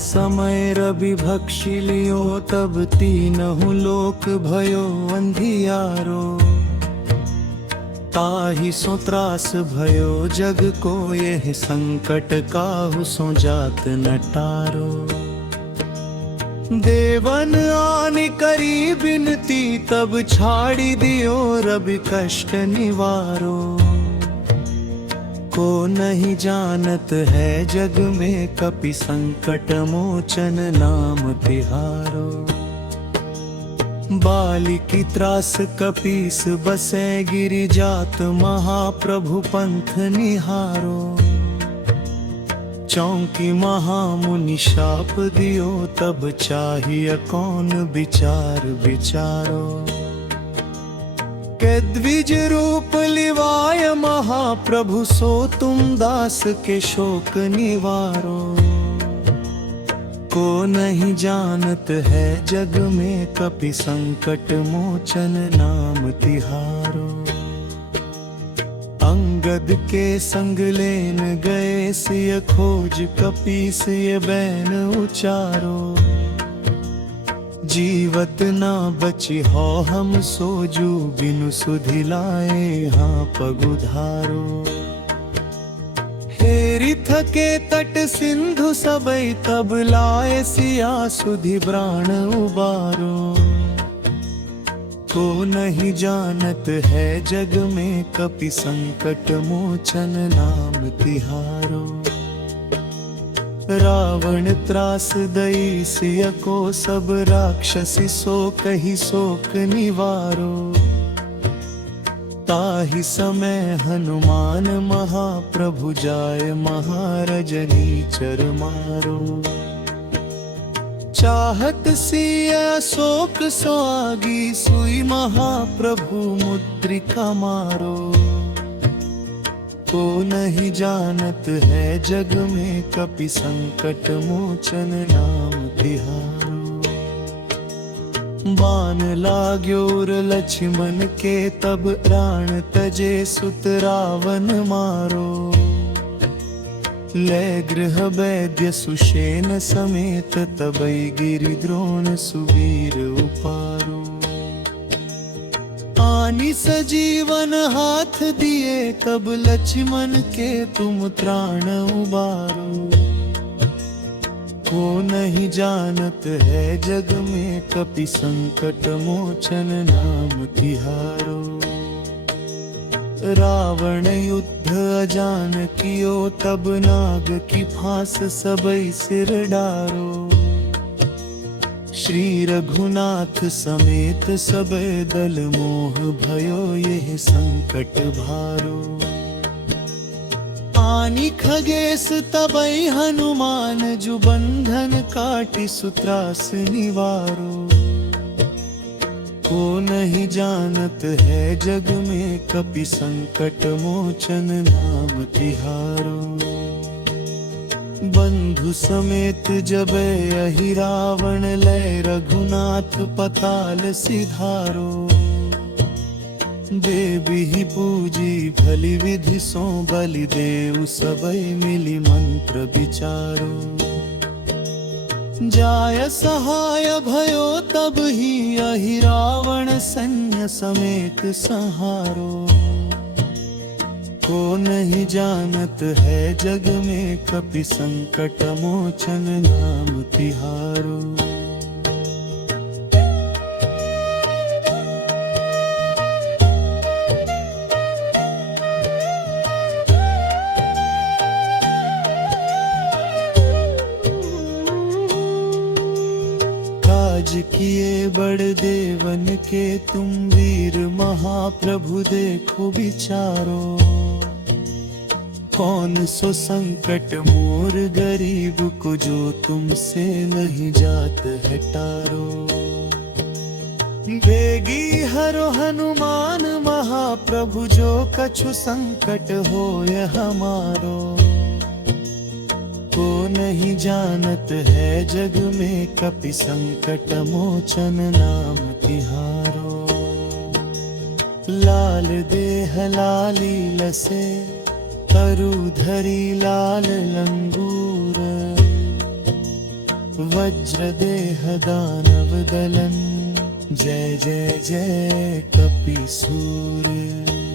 समय रवि भक्षी लियो तब तीनहु लोक भयो अंधियारो। ताहि सो त्रास भयो जग को यह संकट काहू सो जात न टारो। देवन आन करी बिनती तब छाड़ी दियो रवि कष्ट निवारो। को नहीं जानत है जग में कपि संकट मोचन नाम तिहारो। बाली की त्रास कपीस बसे गिरि जात महाप्रभु पंथ निहारो। चौंकी महामुनि शाप दियो तब चाहिए कौन विचार विचारो। के द्विज रूप लिवाय महाप्रभु सो तुम दास के शोक निवारो। को नहीं जानत है जग में कपि संकट मोचन नाम तिहारो। अंगद के संग लेन गए सिय खोज कपीस ये बैन उचारो। जीवत ना बची हो हम सोजू बिनु सुधि लाए हाँ पगुधारो। हेरी थके तट सिंधु सबई तब लाए सिया सुधि प्राण उबारो। को नहीं जानत है जग में कपि संकट मोचन नाम तिहारो। रावण त्रास दई सिय को सब राक्षसी सो कही शोक निवारो। ताहि समय हनुमान महाप्रभु जाय महारजनी चर मारो। चाहत सिय शोक सुआगी सुई महाप्रभु मुद्रिका मारो। को नहीं जानत है जग में कपि संकट मोचन नाम तिहारो। बान लाग्योर लक्ष्मण के तब प्राण तजे सुत रावण मारो। ले गृह वैद्य सुषेण समेत तबई गिरि द्रोण सुवीर उपारो। आनि सजीवन हाथ दिए तब लक्ष्मण के तुम त्राण उबारो। को नहीं जानत है जग में कपि संकट मोचन नाम तिहारो। रावण युद्ध अजान कियो तब नाग की फांस सबई सिर डारो। श्री रघुनाथ समेत सबे दल मोह भयो यह संकट भारो। आनि खगेश तबई हनुमान जु बंधन काटि सुत्रास निवारो। को नहीं जानत है जग में कपि संकट मोचन नाम तिहारो। बंधु समेत जबे यही रावण लय रघुनाथ पताल सिधारो। देवी पूजी भली विधि सो बलि देव सबई मिली मंत्र विचारो। जाय सहाय भयो तब ही यही रावण सैन्य समेत संहारो। को नहीं जानत है जग में कपि संकट मोचन नाम तिहारो। काज किए बड़ देवन के तुम वीर महाप्रभु देखो विचारो। कौन सो संकट मोर गरीब को जो तुमसे नहीं जात है टारो। बेगी हरो हनुमान महाप्रभु जो कछु संकट होय हमारो। को नहीं जानत है जग में कपि संकट मोचन नाम तिहारो। लाल देह लाली लसे तरु धरी लाल लंगूर। वज्रदेह दानव दलन जय जय जय कपि सूर्य